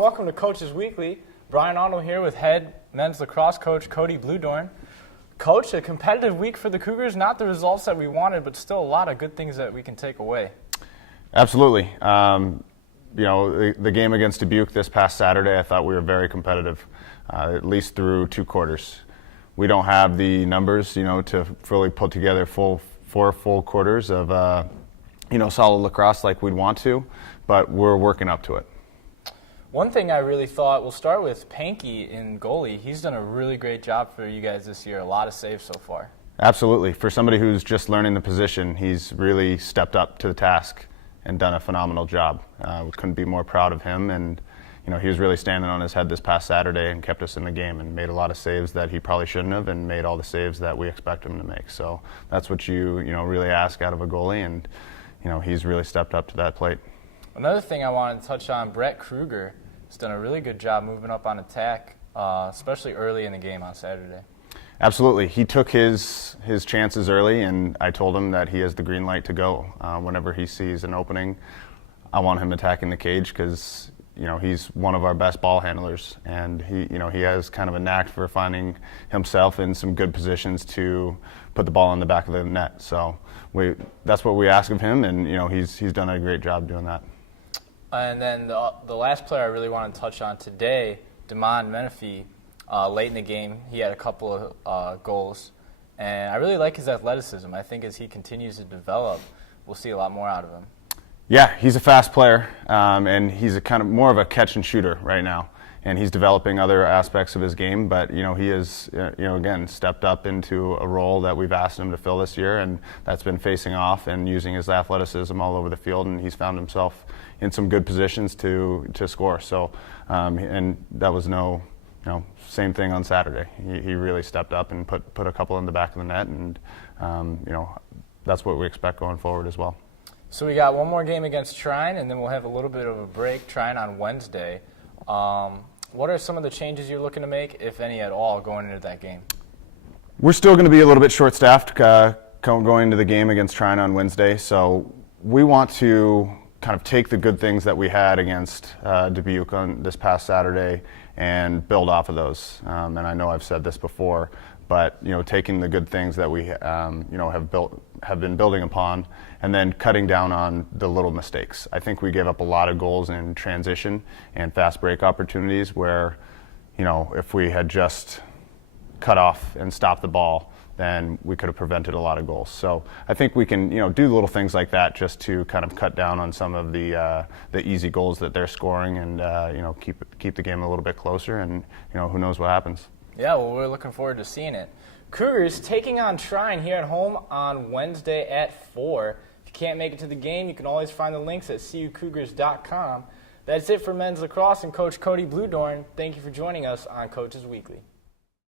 welcome to Coach's Weekly. Brian Arnold here with head men's lacrosse coach Cody Bluedorn. Coach, a competitive week for the Cougars, not the results that we wanted, but still a lot of good things that we can take away. Absolutely. The game against Dubuque this past Saturday, I thought we were very competitive, at least through 2 quarters. We don't have the numbers, to fully put together four full quarters of, solid lacrosse like we'd want to, but we're working up to it. One thing I really thought, we'll start with Pankey in goalie. He's done a really great job for you guys this year. A lot of saves so far. Absolutely. For somebody who's just learning the position, he's really stepped up to the task and done a phenomenal job. We couldn't be more proud of him, and he was really standing on his head this past Saturday and kept us in the game and made a lot of saves that he probably shouldn't have, and made all the saves that we expect him to make. So that's what you really ask out of a goalie, and he's really stepped up to that plate. Another thing I wanted to touch on, Brett Kruger has done a really good job moving up on attack, especially early in the game on Saturday. Absolutely. He took his chances early, and I told him that he has the green light to go. Whenever he sees an opening, I want him attacking the cage because he's one of our best ball handlers, and he has kind of a knack for finding himself in some good positions to put the ball in the back of the net. So that's what we ask of him, and he's done a great job doing that. And then the last player I really want to touch on today, Damon Menifee, late in the game, he had a couple of goals, and I really like his athleticism. I think as he continues to develop, we'll see a lot more out of him. Yeah, he's a fast player, and he's a kind of more of a catch and shooter right now, and he's developing other aspects of his game. But he has, again, stepped up into a role that we've asked him to fill this year, and that's been facing off and using his athleticism all over the field, and he's found himself in some good positions to score. So, and that was same thing on Saturday. He really stepped up and put a couple in the back of the net, and that's what we expect going forward as well. So we got one more game against Trine, and then we'll have a little bit of a break. Trine on Wednesday. What are some of the changes you're looking to make, if any at all, going into that game? We're still going to be a little bit short-staffed going into the game against Trine on Wednesday, so we want to kind of take the good things that we had against Dubuque on this past Saturday and build off of those. And I know I've said this before, but taking the good things that we have been building upon, and then cutting down on the little mistakes. I think we gave up a lot of goals in transition and fast break opportunities where, if we had just cut off and stopped the ball, then we could have prevented a lot of goals. So I think we can, do little things like that just to kind of cut down on some of the easy goals that they're scoring, and keep the game a little bit closer. And who knows what happens. Yeah, well, we're looking forward to seeing it. Cougars taking on Trine here at home on Wednesday at 4. If you can't make it to the game, you can always find the links at CUCougars.com. That's it for men's lacrosse and Coach Cody Bluedorn. Thank you for joining us on Coach's Weekly.